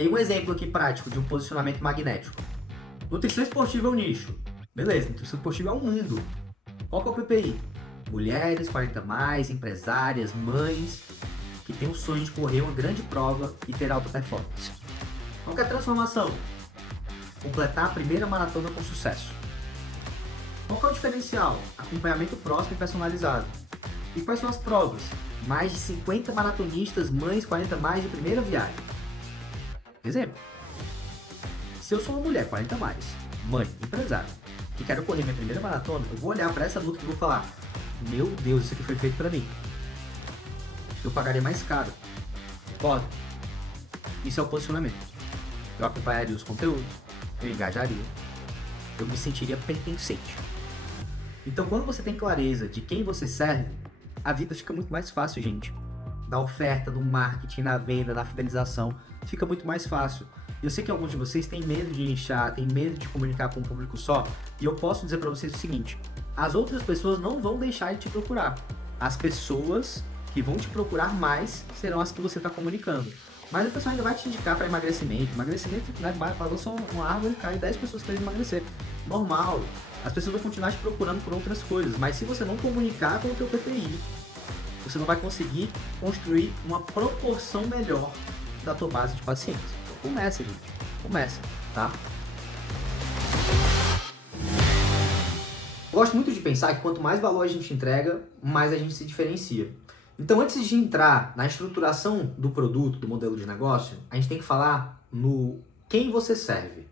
E aí um exemplo aqui prático de um posicionamento magnético. Nutrição esportiva é um nicho. Beleza, nutrição esportiva é um mundo. Qual que é o PPI? Mulheres 40 mais, empresárias, mães que têm o sonho de correr uma grande prova e ter alta performance. Qual que é a transformação? Completar a primeira maratona com sucesso. Qual que é o diferencial? Acompanhamento próximo e personalizado. E quais são as provas? Mais de 50 maratonistas, mães 40 mais de primeira viagem. Exemplo. Se eu sou uma mulher 40 mais, mãe, empresária, que quero correr minha primeira maratona, eu vou olhar para essa luta e vou falar: meu Deus, isso aqui foi feito para mim. Eu pagaria mais caro. Pode. Isso é o posicionamento. Eu acompanharia os conteúdos, eu engajaria, eu me sentiria pertencente. Então, quando você tem clareza de quem você serve, a vida fica muito mais fácil, gente. Da oferta, do marketing, da venda, da fidelização, fica muito mais fácil. Eu sei que alguns de vocês têm medo de nichar, têm medo de comunicar com um público só, e eu posso dizer para vocês o seguinte: as outras pessoas não vão deixar de te procurar. As pessoas que vão te procurar mais serão as que você está comunicando. Mas a pessoa ainda vai te indicar para emagrecimento. Emagrecimento, né? Balança uma árvore e cai 10 pessoas querem emagrecer. Normal. As pessoas vão continuar te procurando por outras coisas. Mas se você não comunicar com o teu PPI, você não vai conseguir construir uma proporção melhor da tua base de pacientes. Então começa, gente. Começa, tá? Gosto muito de pensar que quanto mais valor a gente entrega, mais a gente se diferencia. Então, antes de entrar na estruturação do produto, do modelo de negócio, a gente tem que falar no quem você serve.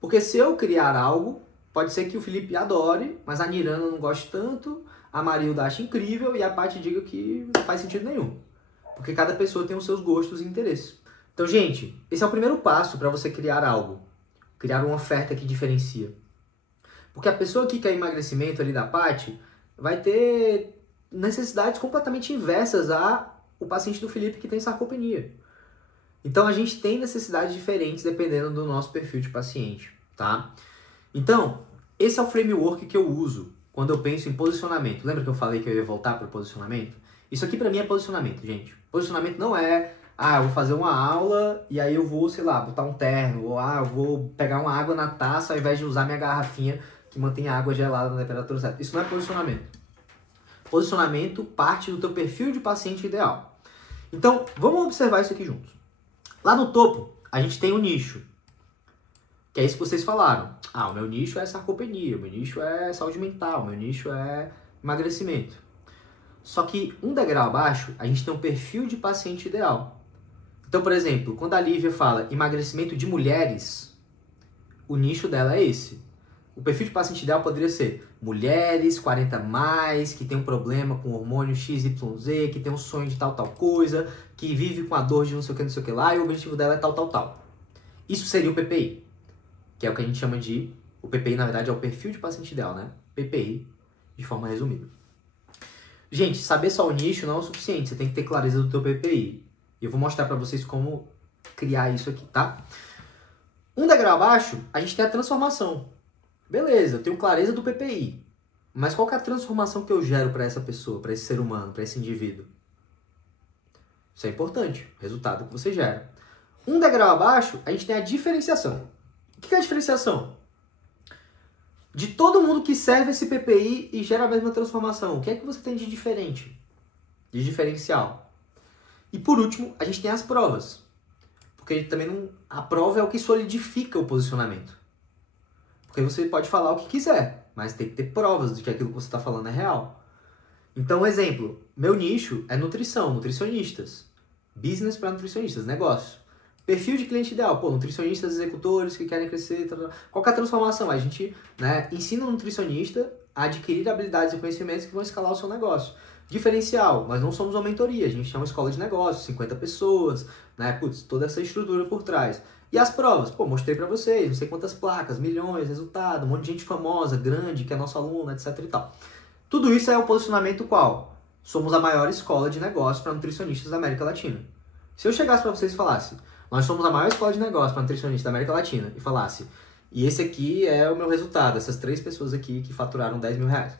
Porque se eu criar algo, pode ser que o Felipe adore, mas a Nirana não goste tanto, a Marilda acha incrível e a Paty diga que não faz sentido nenhum. Porque cada pessoa tem os seus gostos e interesses. Então, gente, esse é o primeiro passo para você criar algo. Criar uma oferta que diferencia. Porque a pessoa que quer emagrecimento ali da Paty vai ter necessidades completamente inversas ao paciente do Felipe que tem sarcopenia. Então a gente tem necessidades diferentes dependendo do nosso perfil de paciente, tá? Então, esse é o framework que eu uso quando eu penso em posicionamento. Lembra que eu falei que eu ia voltar para o posicionamento? Isso aqui para mim é posicionamento, gente. Posicionamento não é, eu vou fazer uma aula e aí eu vou, sei lá, botar um terno, ou eu vou pegar uma água na taça ao invés de usar minha garrafinha que mantém a água gelada na temperatura certa. Isso não é posicionamento. Posicionamento parte do teu perfil de paciente ideal. Então, vamos observar isso aqui juntos. Lá no topo, a gente tem o nicho. Que é isso que vocês falaram. O meu nicho é sarcopenia, o meu nicho é saúde mental, o meu nicho é emagrecimento. Só que um degrau abaixo, a gente tem um perfil de paciente ideal. Então, por exemplo, quando a Lívia fala emagrecimento de mulheres, o nicho dela é esse. O perfil de paciente ideal poderia ser mulheres, 40 mais, que tem um problema com hormônio XYZ, que tem um sonho de tal coisa, que vive com a dor de não sei o que lá, e o objetivo dela é tal. Isso seria o PPI, que é o que a gente chama de... O PPI, na verdade, é o perfil de paciente ideal, né? PPI, de forma resumida. Gente, saber só o nicho não é o suficiente, você tem que ter clareza do teu PPI. E eu vou mostrar pra vocês como criar isso aqui, tá? Um degrau abaixo, a gente tem a transformação. Beleza, eu tenho clareza do PPI, mas qual que é a transformação que eu gero para essa pessoa, para esse ser humano, para esse indivíduo? Isso é importante, o resultado que você gera. Um degrau abaixo, a gente tem a diferenciação. O que é a diferenciação? De todo mundo que serve esse PPI e gera a mesma transformação, o que é que você tem de diferente? De diferencial. E por último, a gente tem as provas. Porque também a prova é o que solidifica o posicionamento. Porque você pode falar o que quiser, mas tem que ter provas de que aquilo que você está falando é real. Então, exemplo, meu nicho é nutrição, nutricionistas. Business para nutricionistas, negócio. Perfil de cliente ideal, nutricionistas executores que querem crescer. Qual que é a transformação? A gente ensina o nutricionista a adquirir habilidades e conhecimentos que vão escalar o seu negócio. Diferencial, nós não somos uma mentoria, a gente é uma escola de negócios, 50 pessoas, toda essa estrutura por trás. E as provas? Mostrei pra vocês, não sei quantas placas, milhões, resultado, um monte de gente famosa, grande, que é nosso aluno, etc e tal. Tudo isso é o posicionamento qual? Somos a maior escola de negócios para nutricionistas da América Latina. Se eu chegasse para vocês e falasse, nós somos a maior escola de negócios para nutricionistas da América Latina, e falasse, e esse aqui é o meu resultado, essas 3 pessoas aqui que faturaram 10 mil reais,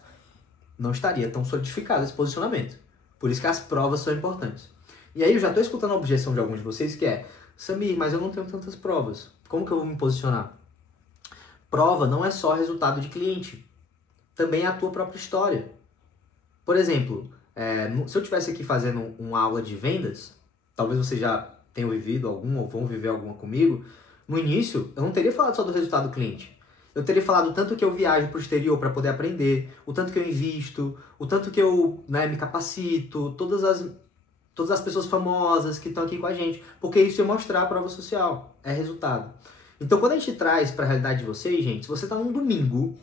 não estaria tão solidificado esse posicionamento. Por isso que as provas são importantes. E aí eu já estou escutando a objeção de alguns de vocês que é, Samir, mas eu não tenho tantas provas. Como que eu vou me posicionar? Prova não é só resultado de cliente. Também é a tua própria história. Por exemplo, se eu estivesse aqui fazendo uma aula de vendas, talvez você já tenha vivido alguma ou vão viver alguma comigo, no início eu não teria falado só do resultado do cliente. Eu teria falado o tanto que eu viajo para o exterior para poder aprender, o tanto que eu invisto, o tanto que eu me capacito, todas as pessoas famosas que estão aqui com a gente, porque isso é mostrar a prova social, é resultado. Então quando a gente traz para a realidade de vocês, gente, se você está num domingo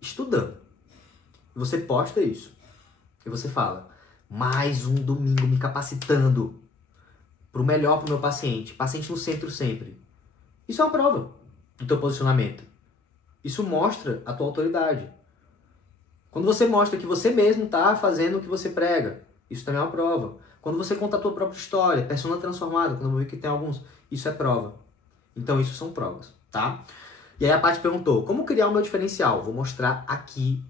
estudando, e você posta isso, e você fala, mais um domingo me capacitando para o melhor para o meu paciente no centro sempre. Isso é uma prova do teu posicionamento. Isso mostra a tua autoridade. Quando você mostra que você mesmo está fazendo o que você prega, isso também é uma prova. Quando você conta a tua própria história, persona transformada, quando eu vi que tem alguns, isso é prova. Então isso são provas, tá? E aí a Paty perguntou, como criar o meu diferencial? Vou mostrar aqui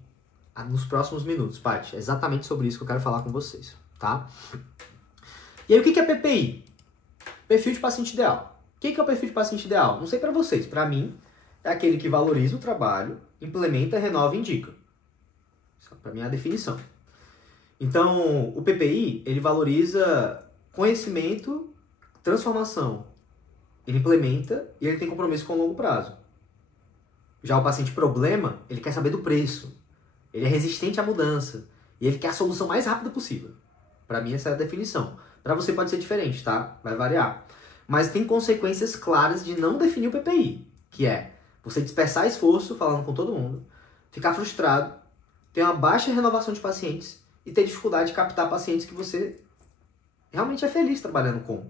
nos próximos minutos, Paty. É exatamente sobre isso que eu quero falar com vocês, tá? E aí o que é PPI? Perfil de paciente ideal. O que é o perfil de paciente ideal? Não sei pra vocês, pra mim é aquele que valoriza o trabalho, implementa, renova e indica. Isso pra mim é a definição. Então, o PPI, ele valoriza conhecimento, transformação. Ele implementa e ele tem compromisso com o longo prazo. Já o paciente problema, ele quer saber do preço. Ele é resistente à mudança. E ele quer a solução mais rápida possível. Para mim, essa é a definição. Para você pode ser diferente, tá? Vai variar. Mas tem consequências claras de não definir o PPI. Que é você dispersar esforço, falando com todo mundo, ficar frustrado, ter uma baixa renovação de pacientes e ter dificuldade de captar pacientes que você realmente é feliz trabalhando com.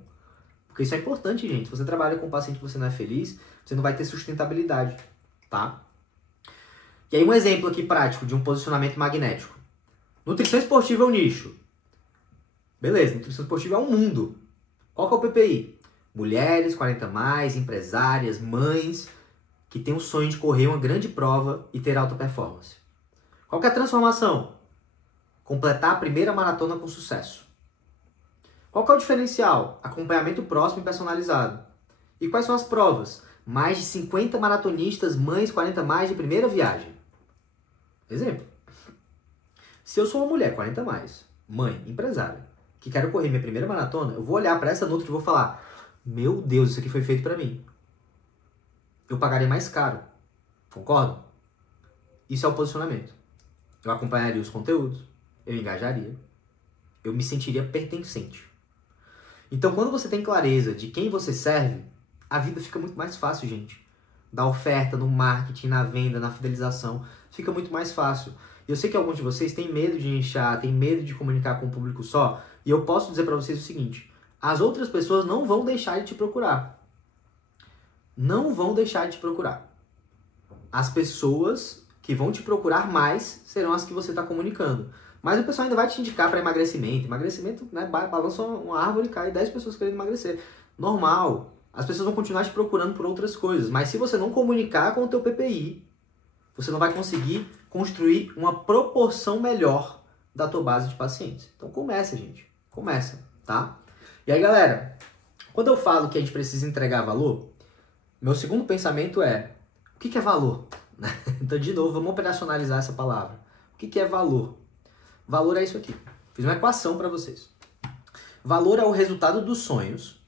Porque isso é importante, gente. Se você trabalha com um paciente que você não é feliz, você não vai ter sustentabilidade, tá? E aí um exemplo aqui prático de um posicionamento magnético. Nutrição esportiva é um nicho. Beleza, nutrição esportiva é um mundo. Qual que é o PPI? Mulheres, 40+, empresárias, mães, que têm o sonho de correr uma grande prova e ter alta performance. Qual que é a transformação? Completar a primeira maratona com sucesso. Qual que é o diferencial? Acompanhamento próximo e personalizado. E quais são as provas? Mais de 50 maratonistas, mães 40+, de primeira viagem. Exemplo. Se eu sou uma mulher 40+, mãe, empresária, que quero correr minha primeira maratona, eu vou olhar para essa Nutri e vou falar, meu Deus, isso aqui foi feito para mim. Eu pagaria mais caro. Concordo? Isso é o posicionamento. Eu acompanharia os conteúdos, eu engajaria, eu me sentiria pertencente. Então, quando você tem clareza de quem você serve, a vida fica muito mais fácil, gente. Da oferta, no marketing, na venda, na fidelização, fica muito mais fácil. Eu sei que alguns de vocês têm medo de nichar, têm medo de comunicar com um público só, e eu posso dizer para vocês o seguinte, as outras pessoas não vão deixar de te procurar. Não vão deixar de te procurar. As pessoas que vão te procurar mais serão as que você está comunicando. Mas o pessoal ainda vai te indicar para emagrecimento. Emagrecimento, né, balança uma árvore e cai 10 pessoas querendo emagrecer. Normal. As pessoas vão continuar te procurando por outras coisas. Mas se você não comunicar com o teu PPI, você não vai conseguir construir uma proporção melhor da tua base de pacientes. Então começa, gente. Começa, tá? E aí, galera, quando eu falo que a gente precisa entregar valor, meu segundo pensamento é, o que é valor? Então, de novo, vamos operacionalizar essa palavra. O que é valor? Valor é isso aqui. Fiz uma equação para vocês. Valor é o resultado dos sonhos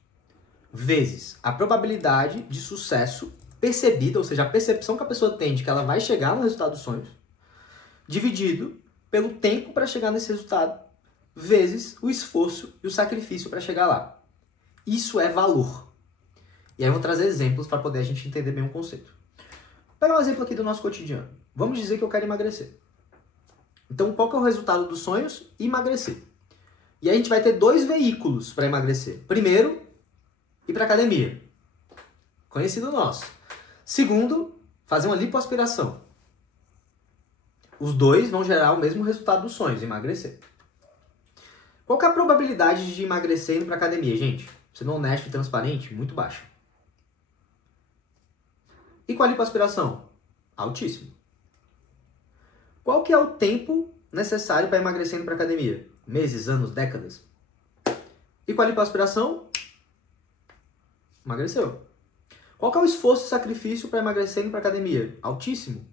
vezes a probabilidade de sucesso percebida, ou seja, a percepção que a pessoa tem de que ela vai chegar no resultado dos sonhos, dividido pelo tempo para chegar nesse resultado, vezes o esforço e o sacrifício para chegar lá. Isso é valor. E aí eu vou trazer exemplos para poder a gente entender bem o conceito. Vou pegar um exemplo aqui do nosso cotidiano. Vamos dizer que eu quero emagrecer. Então, qual que é o resultado dos sonhos? Emagrecer. E aí a gente vai ter dois veículos para emagrecer. Primeiro, ir para academia. Conhecido nosso. Segundo, fazer uma lipoaspiração. Os dois vão gerar o mesmo resultado dos sonhos, emagrecer. Qual que é a probabilidade de emagrecer indo para academia, gente? Sendo honesto e transparente, muito baixa. E com a lipoaspiração? Altíssimo. Qual que é o tempo necessário para emagrecer indo para academia? Meses, anos, décadas? E com a lipoaspiração? Emagreceu. Qual que é o esforço e sacrifício para emagrecer indo para academia? Altíssimo.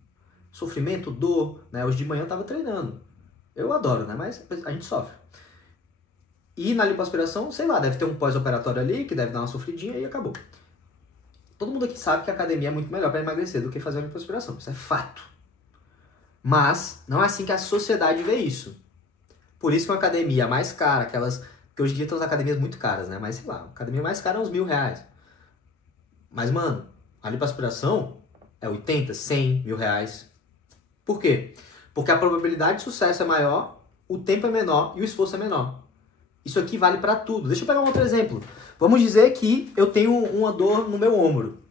Sofrimento, dor, né? Hoje de manhã eu tava treinando. Eu adoro, né? Mas a gente sofre. E na lipoaspiração, sei lá, deve ter um pós-operatório ali que deve dar uma sofridinha e acabou. Todo mundo aqui sabe que a academia é muito melhor para emagrecer do que fazer uma lipoaspiração. Isso é fato. Mas não é assim que a sociedade vê isso. Por isso que uma academia mais cara, aquelas... que hoje em dia tem umas academias muito caras, né? Mas sei lá, a academia mais cara é uns R$1.000. Mas, mano, a lipoaspiração é 80, 100 mil reais. Por quê? Porque a probabilidade de sucesso é maior, o tempo é menor e o esforço é menor. Isso aqui vale para tudo. Deixa eu pegar um outro exemplo. Vamos dizer que eu tenho uma dor no meu ombro.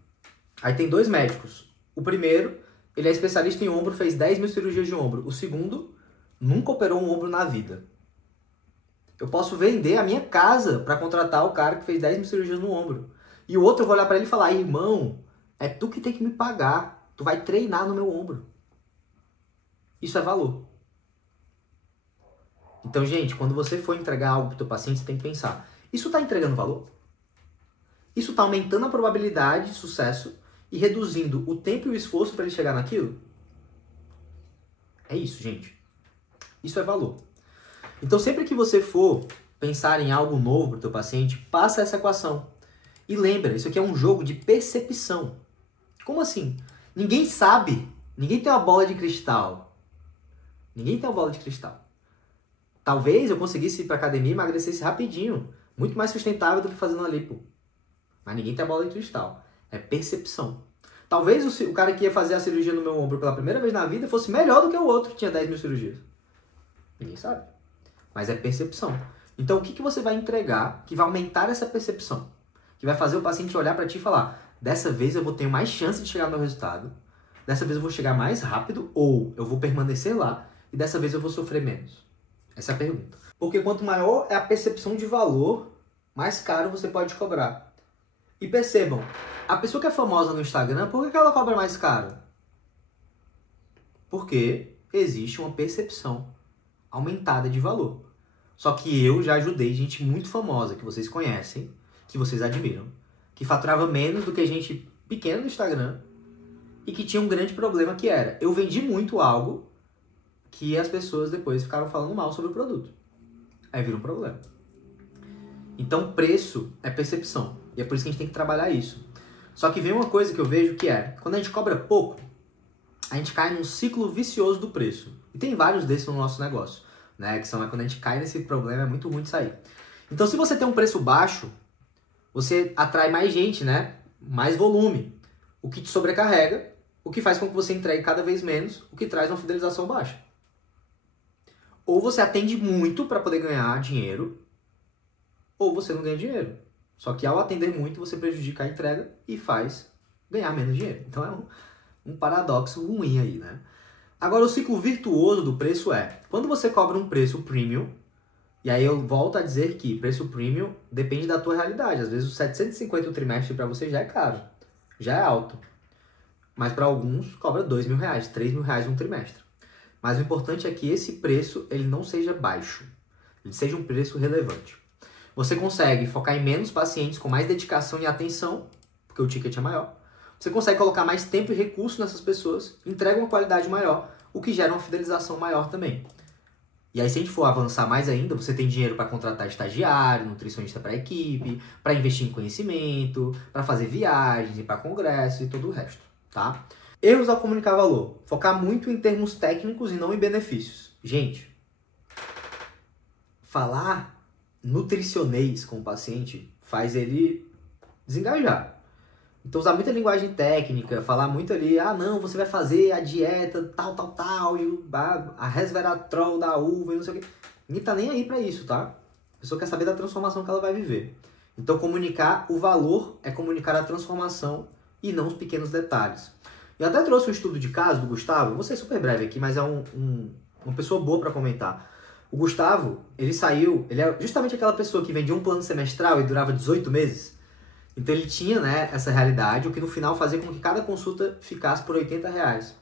Aí tem 2 médicos. O primeiro, ele é especialista em ombro, fez 10 mil cirurgias de ombro. O segundo, nunca operou um ombro na vida. Eu posso vender a minha casa para contratar o cara que fez 10 mil cirurgias no ombro. E o outro, eu vou olhar para ele e falar, irmão, é tu que tem que me pagar. Tu vai treinar no meu ombro. Isso é valor. Então, gente, quando você for entregar algo para o teu paciente, você tem que pensar, isso está entregando valor? Isso está aumentando a probabilidade de sucesso e reduzindo o tempo e o esforço para ele chegar naquilo? É isso, gente. Isso é valor. Então, sempre que você for pensar em algo novo para o teu paciente, passa essa equação. E lembra, isso aqui é um jogo de percepção. Como assim? Ninguém sabe. Ninguém tem uma bola de cristal. Ninguém tem uma bola de cristal. Talvez eu conseguisse ir para academia e emagrecesse rapidinho. Muito mais sustentável do que fazendo a lipo. Mas ninguém tem a bola de cristal. É percepção. Talvez o cara que ia fazer a cirurgia no meu ombro pela primeira vez na vida fosse melhor do que o outro que tinha 10 mil cirurgias. Ninguém sabe. Mas é percepção. Então o que você vai entregar que vai aumentar essa percepção? Que vai fazer o paciente olhar para ti e falar, dessa vez eu vou ter mais chance de chegar no meu resultado. Dessa vez eu vou chegar mais rápido ou eu vou permanecer lá e dessa vez eu vou sofrer menos. Essa é a pergunta. Porque quanto maior é a percepção de valor, mais caro você pode cobrar. E percebam, a pessoa que é famosa no Instagram, por que ela cobra mais caro? Porque existe uma percepção aumentada de valor. Só que eu já ajudei gente muito famosa, que vocês conhecem, que vocês admiram, que faturava menos do que gente pequena no Instagram e que tinha um grande problema que era, eu vendi muito algo que as pessoas depois ficaram falando mal sobre o produto. Aí vira um problema. Então, preço é percepção. E é por isso que a gente tem que trabalhar isso. Só que vem uma coisa que eu vejo que é, quando a gente cobra pouco, a gente cai num ciclo vicioso do preço. E tem vários desses no nosso negócio, né? Que são quando a gente cai nesse problema, é muito ruim de sair. Então, se você tem um preço baixo, você atrai mais gente, né? Mais volume. O que te sobrecarrega, o que faz com que você entregue cada vez menos, o que traz uma fidelização baixa. Ou você atende muito para poder ganhar dinheiro, ou você não ganha dinheiro. Só que ao atender muito, você prejudica a entrega e faz ganhar menos dinheiro. Então é um paradoxo ruim aí, né? Agora, o ciclo virtuoso do preço é, quando você cobra um preço premium, e aí eu volto a dizer que preço premium depende da tua realidade. Às vezes, os 750 o trimestre para você já é caro, já é alto. Mas para alguns, cobra R$2.000, R$3.000 um trimestre. Mas o importante é que esse preço ele não seja baixo, ele seja um preço relevante. Você consegue focar em menos pacientes com mais dedicação e atenção, porque o ticket é maior. Você consegue colocar mais tempo e recurso nessas pessoas, entrega uma qualidade maior, o que gera uma fidelização maior também. E aí, se a gente for avançar mais ainda, você tem dinheiro para contratar estagiário, nutricionista para a equipe, para investir em conhecimento, para fazer viagens, ir para congresso e todo o resto, tá? Erros ao comunicar valor. Focar muito em termos técnicos e não em benefícios. Gente, falar nutricionês com o paciente faz ele desengajar. Então, usar muita linguagem técnica, falar muito ali, não, você vai fazer a dieta tal, e a resveratrol da uva e não sei o quê. Ninguém tá nem aí pra isso, tá? A pessoa quer saber da transformação que ela vai viver. Então, comunicar o valor é comunicar a transformação e não os pequenos detalhes. Eu até trouxe um estudo de caso do Gustavo, vou ser super breve aqui, mas é uma pessoa boa para comentar. O Gustavo, ele é justamente aquela pessoa que vendia um plano semestral e durava 18 meses. Então ele tinha, né, essa realidade, o que no final fazia com que cada consulta ficasse por R$80.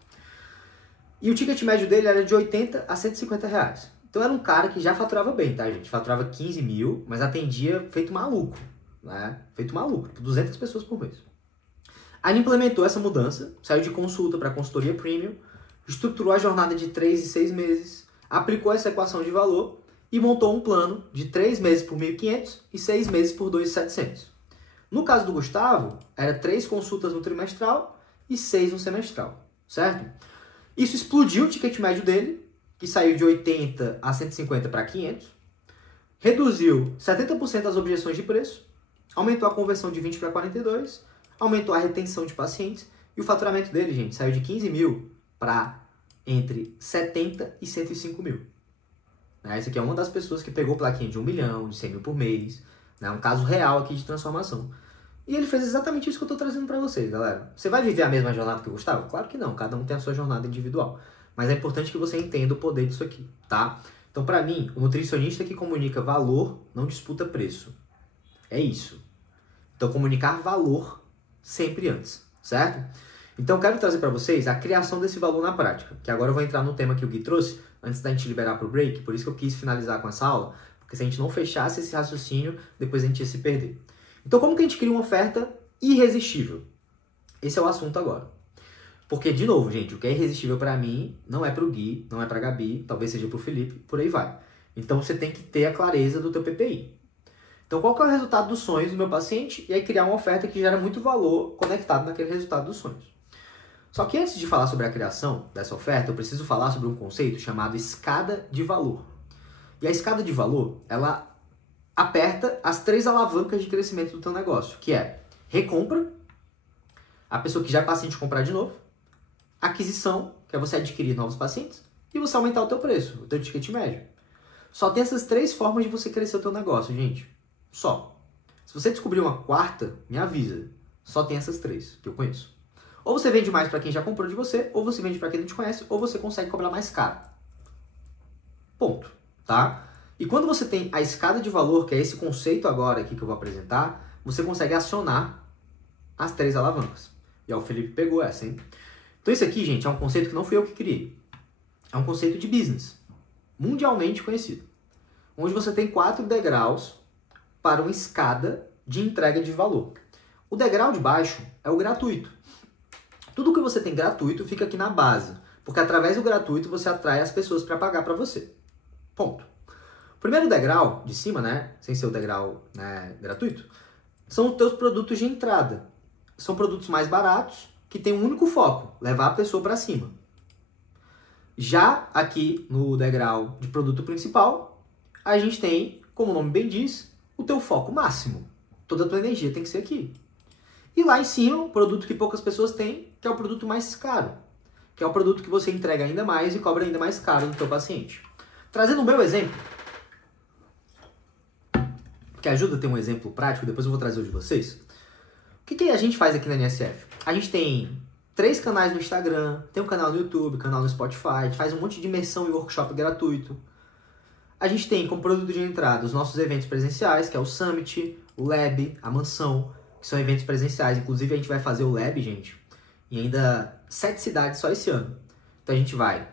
E o ticket médio dele era de R$80 a R$150. Então era um cara que já faturava bem, tá, gente? Faturava 15 mil, mas atendia feito maluco. né? Feito maluco, 200 pessoas por mês. Aí ele implementou essa mudança, saiu de consulta para consultoria premium, estruturou a jornada de 3 e 6 meses, aplicou essa equação de valor e montou um plano de 3 meses por 1.500 e 6 meses por 2.700. No caso do Gustavo, era 3 consultas no trimestral e 6 no semestral, certo? Isso explodiu o ticket médio dele, que saiu de 80 a 150 para 500, reduziu 70% as objeções de preço, aumentou a conversão de 20 para 42, aumentou a retenção de pacientes e o faturamento dele, gente, saiu de 15 mil para entre 70 e 105 mil. Essa aqui é uma das pessoas que pegou plaquinha de 1 milhão, de 100 mil por mês, né? Um caso real aqui de transformação. E ele fez exatamente isso que eu estou trazendo para vocês, galera. Você vai viver a mesma jornada que o Gustavo? Claro que não, cada um tem a sua jornada individual. Mas é importante que você entenda o poder disso aqui, tá? Então, para mim, o nutricionista que comunica valor não disputa preço. É isso. Então, comunicar valor sempre antes, certo? Então, eu quero trazer para vocês a criação desse valor na prática, que agora eu vou entrar no tema que o Gui trouxe, antes da gente liberar para o break, por isso que eu quis finalizar com essa aula, porque se a gente não fechasse esse raciocínio, depois a gente ia se perder. Então, como que a gente cria uma oferta irresistível? Esse é o assunto agora. Porque, de novo, gente, o que é irresistível para mim não é para o Gui, não é para a Gabi, talvez seja para o Felipe, por aí vai. Então, você tem que ter a clareza do teu PPI. Então, qual que é o resultado dos sonhos do meu paciente? E aí criar uma oferta que gera muito valor conectado naquele resultado dos sonhos. Só que antes de falar sobre a criação dessa oferta, eu preciso falar sobre um conceito chamado escada de valor. E a escada de valor, ela aperta as 3 alavancas de crescimento do teu negócio, que é recompra, a pessoa que já é paciente comprar de novo, aquisição, que é você adquirir novos pacientes, e você aumentar o teu preço, o teu ticket médio. Só tem essas 3 formas de você crescer o teu negócio, gente. Só. Se você descobrir uma quarta, me avisa. Só tem essas 3 que eu conheço. Ou você vende mais para quem já comprou de você, ou você vende para quem não te conhece, ou você consegue cobrar mais caro. Ponto. Tá? E quando você tem a escada de valor, que é esse conceito agora aqui que eu vou apresentar, você consegue acionar as 3 alavancas. E ó, o Felipe pegou essa, hein? Então isso aqui, gente, é um conceito que não fui eu que criei. É um conceito de business, mundialmente conhecido. Onde você tem 4 degraus para uma escada de entrega de valor. O degrau de baixo é o gratuito. Tudo que você tem gratuito fica aqui na base, porque através do gratuito você atrai as pessoas para pagar para você. Ponto. O primeiro degrau de cima, né, sem ser o degrau, né, gratuito, são os teus produtos de entrada. São produtos mais baratos que têm um único foco, levar a pessoa para cima. Já aqui no degrau de produto principal, a gente tem, como o nome bem diz, o teu foco máximo. Toda a tua energia tem que ser aqui. E lá em cima, o produto que poucas pessoas têm, que é o produto mais caro. Que é o produto que você entrega ainda mais e cobra ainda mais caro do teu paciente. Trazendo o meu exemplo, que ajuda a ter um exemplo prático, depois eu vou trazer o de vocês. O que a gente faz aqui na NSF? A gente tem 3 canais no Instagram, tem um canal no YouTube, canal no Spotify, a gente faz um monte de imersão e workshop gratuito. A gente tem como produto de entrada os nossos eventos presenciais, que é o Summit, o Lab, a Mansão, que são eventos presenciais. Inclusive a gente vai fazer o Lab, gente, em ainda 7 cidades só esse ano. Então a gente vai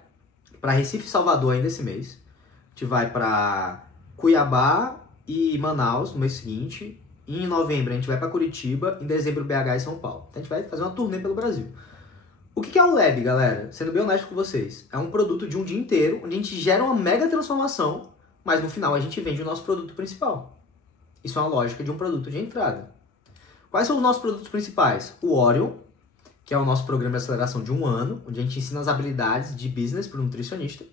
para Recife e Salvador ainda esse mês. A gente vai para Cuiabá e Manaus no mês seguinte. E em novembro a gente vai para Curitiba, em dezembro BH e São Paulo. Então a gente vai fazer uma turnê pelo Brasil. O que é o Lab, galera? Sendo bem honesto com vocês, é um produto de um dia inteiro, onde a gente gera uma mega transformação, mas no final a gente vende o nosso produto principal. Isso é uma lógica de um produto de entrada. Quais são os nossos produtos principais? O Orion, que é o nosso programa de aceleração de 1 ano, onde a gente ensina as habilidades de business para o nutricionista.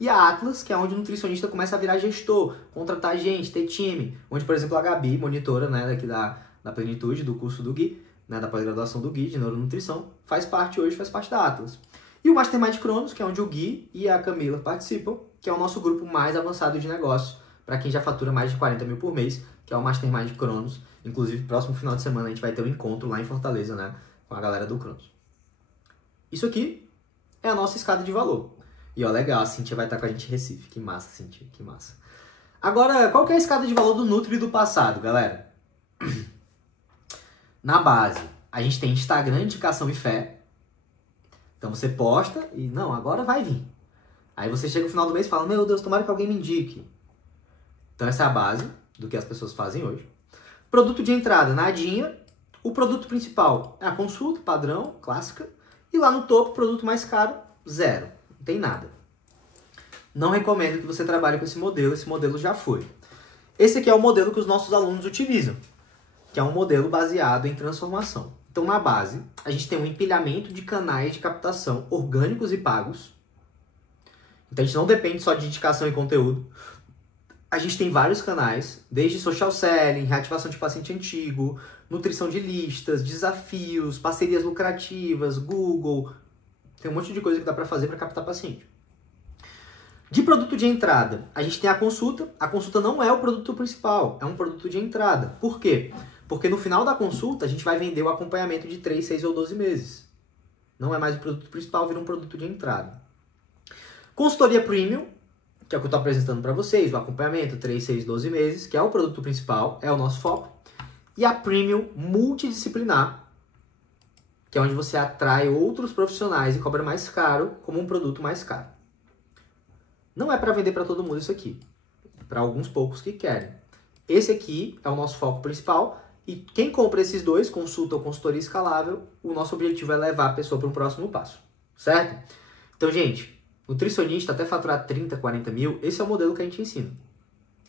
E a Atlas, que é onde o nutricionista começa a virar gestor, contratar gente, ter time. Onde, por exemplo, a Gabi, monitora, né, daqui da Plenitude, do curso do Gui, né, da pós-graduação do Gui, de neuronutrição, faz parte da Atlas. E o Mastermind Cronos, que é onde o Gui e a Camila participam, que é o nosso grupo mais avançado de negócio, para quem já fatura mais de 40 mil por mês, que é o Mastermind Cronos. Inclusive, próximo final de semana a gente vai ter um encontro lá em Fortaleza, né, com a galera do Cronos. Isso aqui é a nossa escada de valor. E ó, legal, a Cíntia vai estar com a gente em Recife. Que massa, Cíntia, que massa. Agora, qual que é a escada de valor do Nutri do passado, galera? Na base, a gente tem Instagram, indicação e fé. Então você posta e, não, agora vai vir. Aí você chega no final do mês e fala, meu Deus, tomara que alguém me indique. Então essa é a base do que as pessoas fazem hoje. Produto de entrada, nadinha. O produto principal é a consulta, padrão, clássica. E lá no topo, produto mais caro, zero. Não tem nada. Não recomendo que você trabalhe com esse modelo já foi. Esse aqui é o modelo que os nossos alunos utilizam, que é um modelo baseado em transformação. Então, na base, a gente tem um empilhamento de canais de captação orgânicos e pagos. Então, a gente não depende só de indicação e conteúdo. A gente tem vários canais, desde social selling, reativação de paciente antigo, nutrição de listas, desafios, parcerias lucrativas, Google. Tem um monte de coisa que dá para fazer para captar paciente. De produto de entrada, a gente tem a consulta. A consulta não é o produto principal, é um produto de entrada. Por quê? Porque no final da consulta, a gente vai vender o acompanhamento de 3, 6 ou 12 meses. Não é mais o produto principal, vira um produto de entrada. Consultoria Premium, que é o que eu estou apresentando para vocês, o acompanhamento 3, 6, 12 meses, que é o produto principal, é o nosso foco. E a Premium Multidisciplinar, que é onde você atrai outros profissionais e cobra mais caro como um produto mais caro. Não é para vender para todo mundo isso aqui, para alguns poucos que querem. Esse aqui é o nosso foco principal e quem compra esses dois, consulta ou consultoria escalável, o nosso objetivo é levar a pessoa para um próximo passo, certo? Então, gente, nutricionista até faturar 30, 40 mil, esse é o modelo que a gente ensina.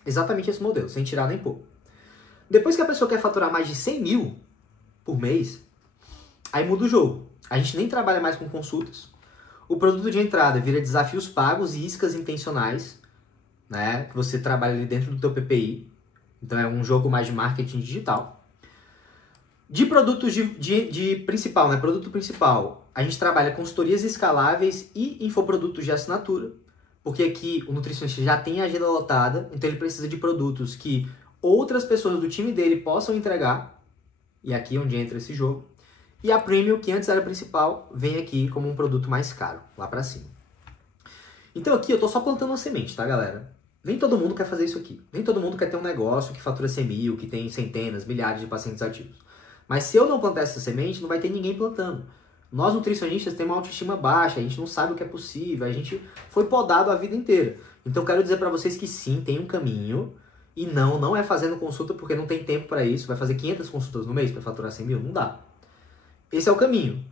Exatamente esse modelo, sem tirar nem pôr. Depois que a pessoa quer faturar mais de 100 mil por mês, aí muda o jogo. A gente nem trabalha mais com consultas. O produto de entrada vira desafios pagos e iscas intencionais, né? Que você trabalha ali dentro do teu PPI. Então é um jogo mais de marketing digital. De produtos de principal, né? Produto principal, a gente trabalha consultorias escaláveis e infoprodutos de assinatura. Porque aqui o nutricionista já tem a agenda lotada, então ele precisa de produtos que outras pessoas do time dele possam entregar. E aqui é onde entra esse jogo. E a Premium, que antes era principal, vem aqui como um produto mais caro, lá pra cima. Então aqui eu tô só plantando uma semente, tá, galera? Nem todo mundo quer fazer isso aqui. Nem todo mundo quer ter um negócio que fatura 100 mil, que tem centenas, milhares de pacientes ativos. Mas se eu não plantar essa semente, não vai ter ninguém plantando. Nós nutricionistas temos uma autoestima baixa, a gente não sabe o que é possível, a gente foi podado a vida inteira. Então eu quero dizer pra vocês que sim, tem um caminho. E não é fazendo consulta porque não tem tempo pra isso. Vai fazer 500 consultas no mês pra faturar 100 mil? Não dá. Esse é o caminho.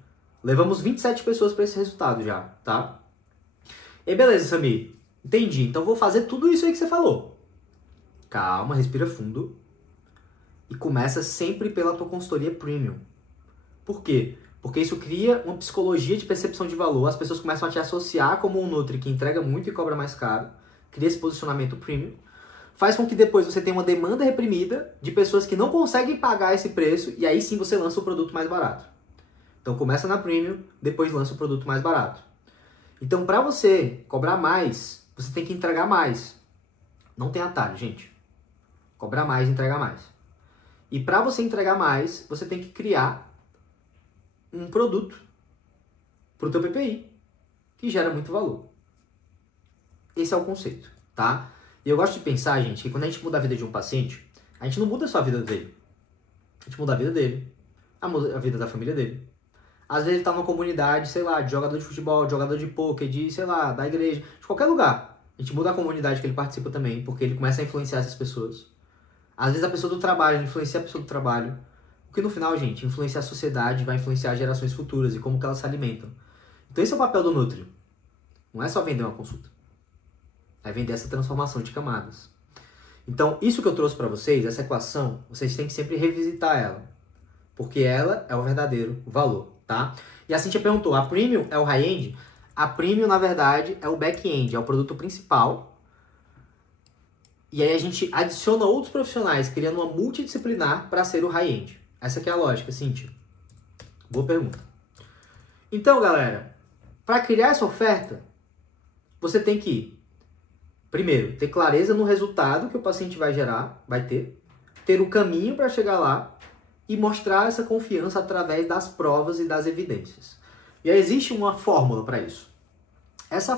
Levamos 27 pessoas para esse resultado já, tá? E beleza, Samir. Entendi. Então vou fazer tudo isso aí que você falou. Calma, respira fundo. E começa sempre pela tua consultoria Premium. Por quê? Porque isso cria uma psicologia de percepção de valor. As pessoas começam a te associar como um Nutri que entrega muito e cobra mais caro. Cria esse posicionamento Premium. Faz com que depois você tenha uma demanda reprimida de pessoas que não conseguem pagar esse preço. E aí sim você lança o produto mais barato. Então começa na Premium, depois lança o produto mais barato. Então para você cobrar mais, você tem que entregar mais. Não tem atalho, gente. Cobrar mais, entregar mais. E para você entregar mais, você tem que criar um produto para o teu PPI, que gera muito valor. Esse é o conceito, tá? E eu gosto de pensar, gente, que quando a gente muda a vida de um paciente, a gente não muda só a vida dele. A gente muda a vida dele, a vida da família dele. Às vezes ele tá numa comunidade, sei lá, de jogador de futebol, de jogador de pôquer, de, sei lá, da igreja, de qualquer lugar. A gente muda a comunidade que ele participa também, porque ele começa a influenciar essas pessoas. Às vezes a pessoa do trabalho influencia a pessoa do trabalho. Porque no final, gente, influenciar a sociedade vai influenciar as gerações futuras e como que elas se alimentam. Então esse é o papel do Nutri. Não é só vender uma consulta. É vender essa transformação de camadas. Então, isso que eu trouxe para vocês, essa equação, vocês têm que sempre revisitar ela. Porque ela é o verdadeiro valor, tá? E a Cintia perguntou, a Premium é o high-end? A Premium, na verdade, é o back-end, é o produto principal. E aí a gente adiciona outros profissionais, criando uma multidisciplinar para ser o high-end. Essa aqui é a lógica, Cintia. Boa pergunta. Então, galera, para criar essa oferta, você tem que, primeiro, ter clareza no resultado que o paciente vai gerar, vai ter o caminho para chegar lá, e mostrar essa confiança através das provas e das evidências. E aí existe uma fórmula para isso. Essa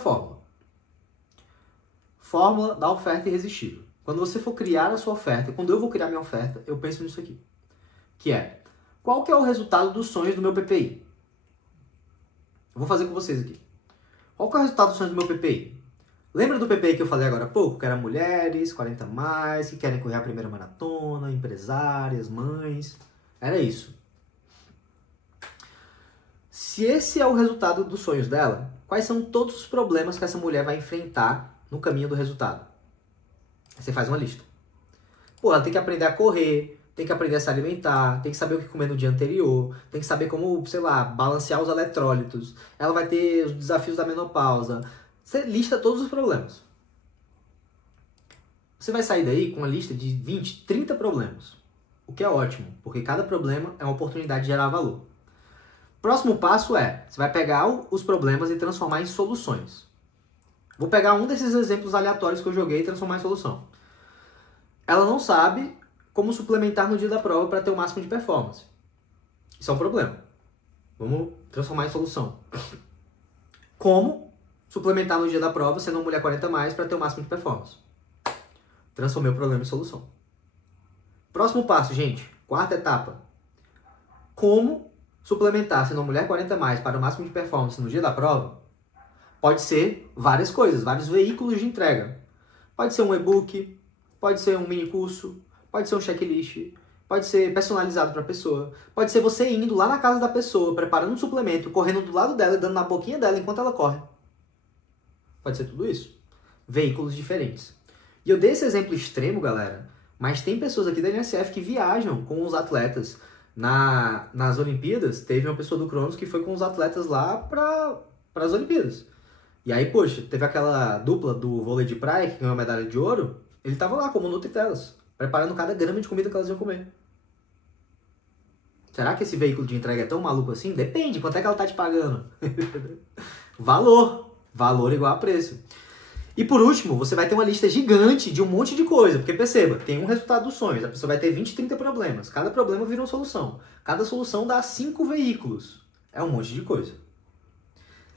fórmula da oferta irresistível. Quando você for criar a sua oferta, quando eu vou criar minha oferta, eu penso nisso aqui. Que é, qual que é o resultado dos sonhos do meu PPI? Eu vou fazer com vocês aqui. Qual que é o resultado dos sonhos do meu PPI? Lembra do PPI que eu falei agora há pouco? Que era mulheres, 40 mais, que querem correr a primeira maratona, empresárias, mães. Era isso. Se esse é o resultado dos sonhos dela, quais são todos os problemas que essa mulher vai enfrentar no caminho do resultado? Você faz uma lista. Pô, ela tem que aprender a correr, tem que aprender a se alimentar, tem que saber o que comer no dia anterior, tem que saber como, sei lá, balancear os eletrólitos. Ela vai ter os desafios da menopausa. Você lista todos os problemas. Você vai sair daí com uma lista de 20, 30 problemas. O que é ótimo, porque cada problema é uma oportunidade de gerar valor. Próximo passo é, você vai pegar os problemas e transformar em soluções. Vou pegar um desses exemplos aleatórios que eu joguei e transformar em solução. Ela não sabe como suplementar no dia da prova para ter o máximo de performance. Isso é um problema. Vamos transformar em solução. Como suplementar no dia da prova sendo uma mulher 40 mais para ter o máximo de performance. Transformei o problema em solução. Próximo passo, gente. Quarta etapa. Como suplementar sendo uma mulher 40 mais para o máximo de performance no dia da prova? Pode ser várias coisas, vários veículos de entrega. Pode ser um e-book, pode ser um mini curso, pode ser um checklist, pode ser personalizado para a pessoa, pode ser você indo lá na casa da pessoa, preparando um suplemento, correndo do lado dela e dando na boquinha dela enquanto ela corre. Pode ser tudo isso. Veículos diferentes. E eu dei esse exemplo extremo, galera, mas tem pessoas aqui da NSF que viajam com os atletas. Nas Olimpíadas, teve uma pessoa do Cronos que foi com os atletas lá para as Olimpíadas. E aí, poxa, teve aquela dupla do vôlei de praia que ganhou a medalha de ouro. Ele tava lá como Nutritelas, preparando cada grama de comida que elas iam comer. Será que esse veículo de entrega é tão maluco assim? Depende, quanto é que ela tá te pagando? Valor. Valor igual a preço. E por último, você vai ter uma lista gigante de um monte de coisa. Porque perceba, tem um resultado dos sonhos. A pessoa vai ter 20, 30 problemas. Cada problema vira uma solução. Cada solução dá 5 veículos. É um monte de coisa.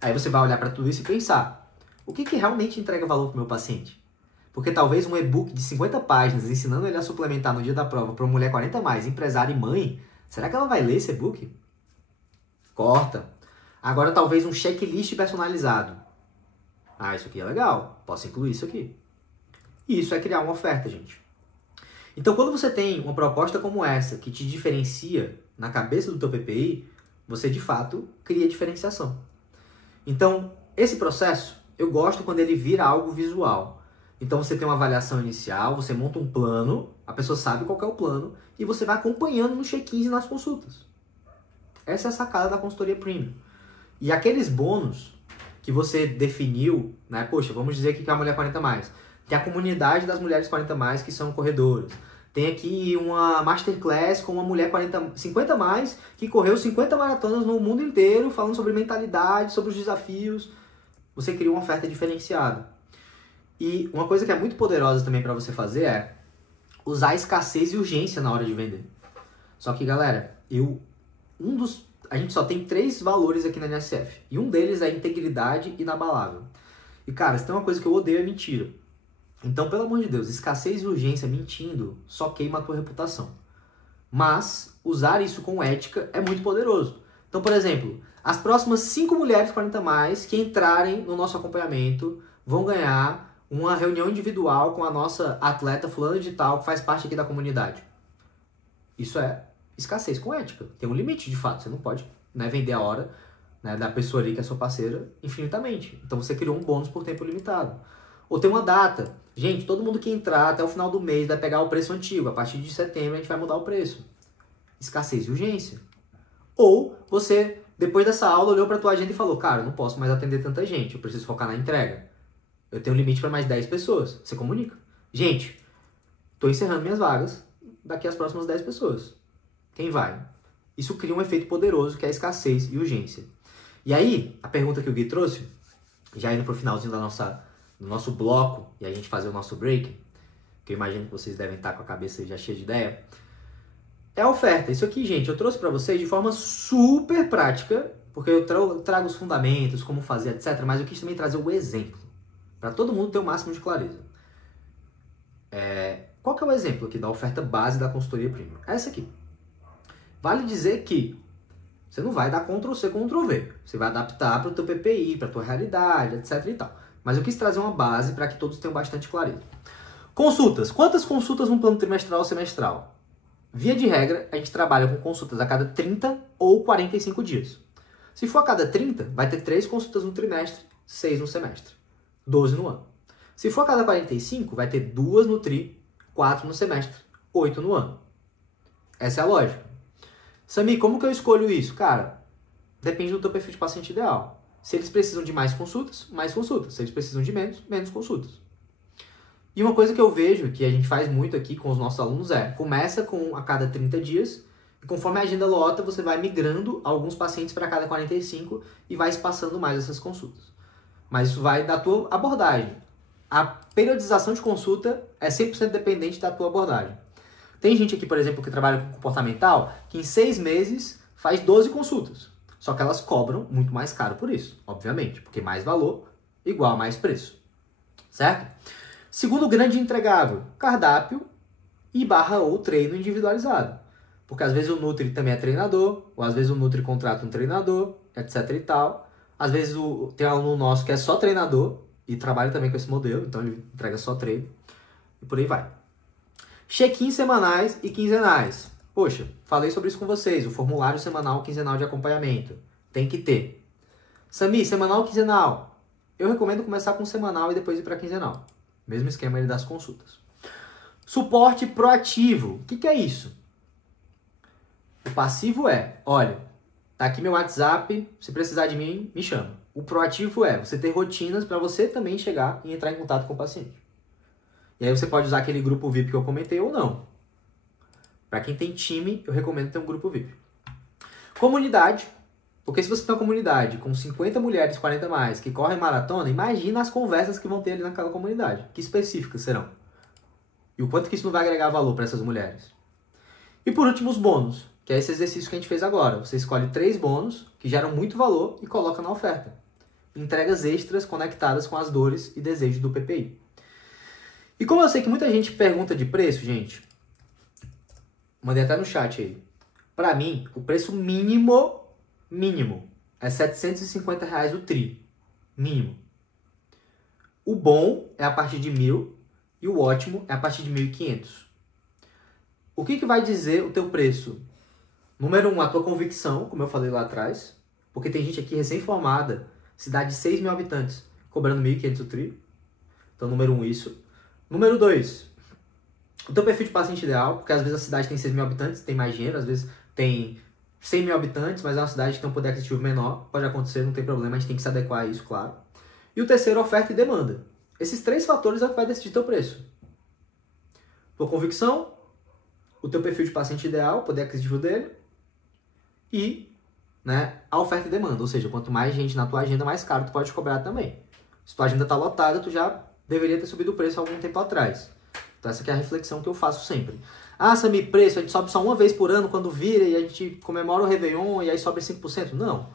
Aí você vai olhar para tudo isso e pensar, o que realmente entrega valor para o meu paciente? Porque talvez um e-book de 50 páginas ensinando ele a suplementar no dia da prova para uma mulher 40 mais, empresária e mãe, será que ela vai ler esse e-book? Corta. Agora talvez um checklist personalizado. Ah, isso aqui é legal, posso incluir isso aqui. E isso é criar uma oferta, gente. Então, quando você tem uma proposta como essa, que te diferencia na cabeça do teu PPI, você, de fato, cria diferenciação. Então, esse processo, eu gosto quando ele vira algo visual. Então, você tem uma avaliação inicial, você monta um plano, a pessoa sabe qual que é o plano, e você vai acompanhando nos check-ins e nas consultas. Essa é a sacada da consultoria premium. E aqueles bônus que você definiu, né? Poxa, vamos dizer que é a mulher 40 mais. Tem a comunidade das mulheres 40 mais que são corredoras. Tem aqui uma masterclass com uma mulher 50 mais que correu 50 maratonas no mundo inteiro, falando sobre mentalidade, sobre os desafios. Você cria uma oferta diferenciada. E uma coisa que é muito poderosa também para você fazer é usar escassez e urgência na hora de vender. Só que, galera, a gente só tem 3 valores aqui na NSF. E um deles é integridade inabalável. E, cara, se tem uma coisa que eu odeio é mentira. Então, pelo amor de Deus, escassez e urgência mentindo só queima a tua reputação. Mas usar isso com ética é muito poderoso. Então, por exemplo, as próximas 5 mulheres 40 mais que entrarem no nosso acompanhamento vão ganhar uma reunião individual com a nossa atleta fulana de tal que faz parte aqui da comunidade. Isso é escassez com ética. Tem um limite, de fato. Você não pode, né, vender a hora, né, da pessoa ali que é sua parceira infinitamente. Então você criou um bônus por tempo limitado. Ou tem uma data. Gente, todo mundo que entrar até o final do mês vai pegar o preço antigo. A partir de setembro a gente vai mudar o preço. Escassez e urgência. Ou você, depois dessa aula, olhou para a tua agenda e falou, cara, eu não posso mais atender tanta gente. Eu preciso focar na entrega. Eu tenho um limite para mais 10 pessoas. Você comunica. Gente, estou encerrando minhas vagas daqui às próximas 10 pessoas. Quem vai? Isso cria um efeito poderoso que é a escassez e urgência. E aí, a pergunta que o Gui trouxe, já indo pro finalzinho do nosso bloco e a gente fazer o nosso break, que eu imagino que vocês devem estar com a cabeça já cheia de ideia, é a oferta. Isso aqui, gente, eu trouxe para vocês de forma super prática, porque eu trago os fundamentos, como fazer, etc. Mas eu quis também trazer o exemplo, para todo mundo ter o máximo de clareza. Qual que é o exemplo aqui da oferta base da consultoria premium? Essa aqui. Vale dizer que você não vai dar Ctrl+C, Ctrl+V. Você vai adaptar para o teu PPI, para a tua realidade, etc e tal. Mas eu quis trazer uma base para que todos tenham bastante clareza. Consultas. Quantas consultas no plano trimestral ou semestral? Via de regra, a gente trabalha com consultas a cada 30 ou 45 dias. Se for a cada 30, vai ter 3 consultas no trimestre, 6 no semestre, 12 no ano. Se for a cada 45, vai ter 2 no tri, 4 no semestre, 8 no ano. Essa é a lógica. Sami, como que eu escolho isso? Cara, depende do teu perfil de paciente ideal. Se eles precisam de mais consultas, mais consultas. Se eles precisam de menos, menos consultas. E uma coisa que eu vejo, que a gente faz muito aqui com os nossos alunos começa com a cada 30 dias, e conforme a agenda lota, você vai migrando alguns pacientes para cada 45 e vai espaçando mais essas consultas. Mas isso vai da tua abordagem. A periodização de consulta é 100% dependente da tua abordagem. Tem gente aqui, por exemplo, que trabalha com comportamental, que em 6 meses faz 12 consultas. Só que elas cobram muito mais caro por isso, obviamente, porque mais valor igual a mais preço, certo? Segundo grande entregável, cardápio e ou treino individualizado. Porque às vezes o Nutri também é treinador, ou às vezes o Nutri contrata um treinador, etc e tal. Às vezes tem um aluno nosso que é só treinador e trabalha também com esse modelo, então ele entrega só treino e por aí vai. Check-in semanais e quinzenais. Poxa, falei sobre isso com vocês, o formulário semanal quinzenal de acompanhamento. Tem que ter. Sami, semanal ou quinzenal? Eu recomendo começar com semanal e depois ir para quinzenal. Mesmo esquema ele das consultas. Suporte proativo. O que é isso? O passivo olha, tá aqui meu WhatsApp, se precisar de mim, me chama. O proativo você ter rotinas para você também chegar e entrar em contato com o paciente. E aí você pode usar aquele grupo VIP que eu comentei ou não. Para quem tem time, eu recomendo ter um grupo VIP. Comunidade. Porque se você tem uma comunidade com 50 mulheres, 40 mais, que correm maratona, imagina as conversas que vão ter ali naquela comunidade. Que específicas serão? E o quanto que isso não vai agregar valor para essas mulheres. E por último, os bônus. Que é esse exercício que a gente fez agora. Você escolhe 3 bônus que geram muito valor e coloca na oferta. Entregas extras conectadas com as dores e desejos do PPI. E como eu sei que muita gente pergunta de preço, gente, mandei até no chat aí. Pra mim, o preço mínimo é R$750 o tri. Mínimo. O bom é a partir de 1.000 e o ótimo é a partir de 1.500. O que vai dizer o teu preço? Número 1, a tua convicção, como eu falei lá atrás. Porque tem gente aqui recém-formada, cidade de 6 mil habitantes, cobrando 1.500 o tri. Então, número 1, isso. Número 2, o teu perfil de paciente ideal, porque às vezes a cidade tem 6 mil habitantes, tem mais dinheiro, às vezes tem 100 mil habitantes, mas é uma cidade que tem um poder aquisitivo menor, pode acontecer, não tem problema, a gente tem que se adequar a isso, claro. E o terceiro, oferta e demanda. Esses 3 fatores é o que vai decidir teu preço. Tua convicção, o teu perfil de paciente ideal, o poder aquisitivo dele, e a oferta e demanda, ou seja, quanto mais gente na tua agenda, mais caro tu pode cobrar também. Se tua agenda está lotada, tu já deveria ter subido o preço há algum tempo atrás. Então essa aqui é a reflexão que eu faço sempre. Ah, Sami, preço, a gente sobe só uma vez por ano quando vira e a gente comemora o Réveillon e aí sobe 5%. Não.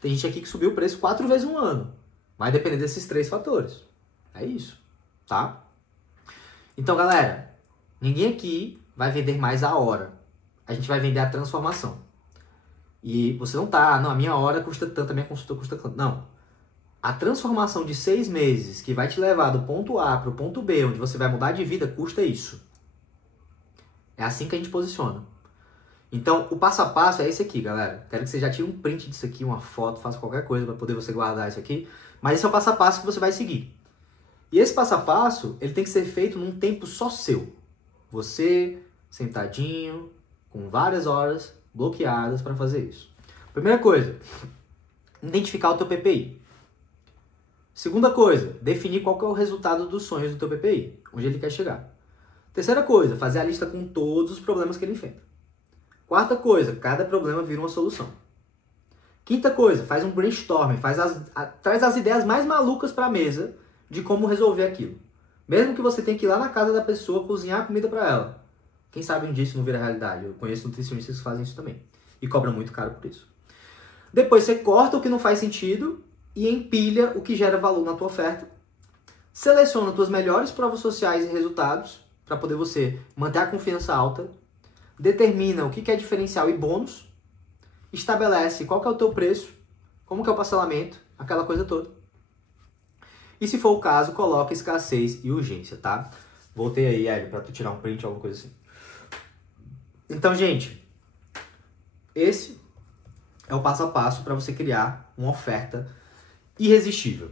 Tem gente aqui que subiu o preço 4 vezes no ano. Vai depender desses 3 fatores. É isso, tá? Então, galera, ninguém aqui vai vender mais a hora. A gente vai vender a transformação. E você não tá, não, a minha hora custa tanto, a minha consulta custa tanto. Não. A transformação de 6 meses que vai te levar do ponto A para o ponto B, onde você vai mudar de vida, custa isso. É assim que a gente posiciona. Então, o passo a passo é esse aqui, galera. Quero que você já tire um print disso aqui, uma foto, faça qualquer coisa para poder você guardar isso aqui. Mas esse é o passo a passo que você vai seguir. E esse passo a passo, ele tem que ser feito num tempo só seu. Você, sentadinho, com várias horas bloqueadas para fazer isso. Primeira coisa, identificar o teu PPI. Segunda coisa, definir qual que é o resultado dos sonhos do teu PPI, onde ele quer chegar. Terceira coisa, fazer a lista com todos os problemas que ele enfrenta. Quarta coisa, cada problema vira uma solução. Quinta coisa, faz um brainstorming, traz as ideias mais malucas para a mesa de como resolver aquilo. Mesmo que você tenha que ir lá na casa da pessoa cozinhar a comida para ela. Quem sabe um dia isso não vira realidade. Eu conheço nutricionistas que fazem isso também. E cobram muito caro por isso. Depois você corta o que não faz sentido e empilha o que gera valor na tua oferta. Seleciona tuas melhores provas sociais e resultados para poder você manter a confiança alta. Determina o que é diferencial e bônus. Estabelece qual que é o teu preço, como que é o parcelamento, aquela coisa toda. E se for o caso, coloca escassez e urgência, tá? Voltei aí, Hélio, para tu tirar um print ou alguma coisa assim. Então, gente, esse é o passo a passo para você criar uma oferta irresistível.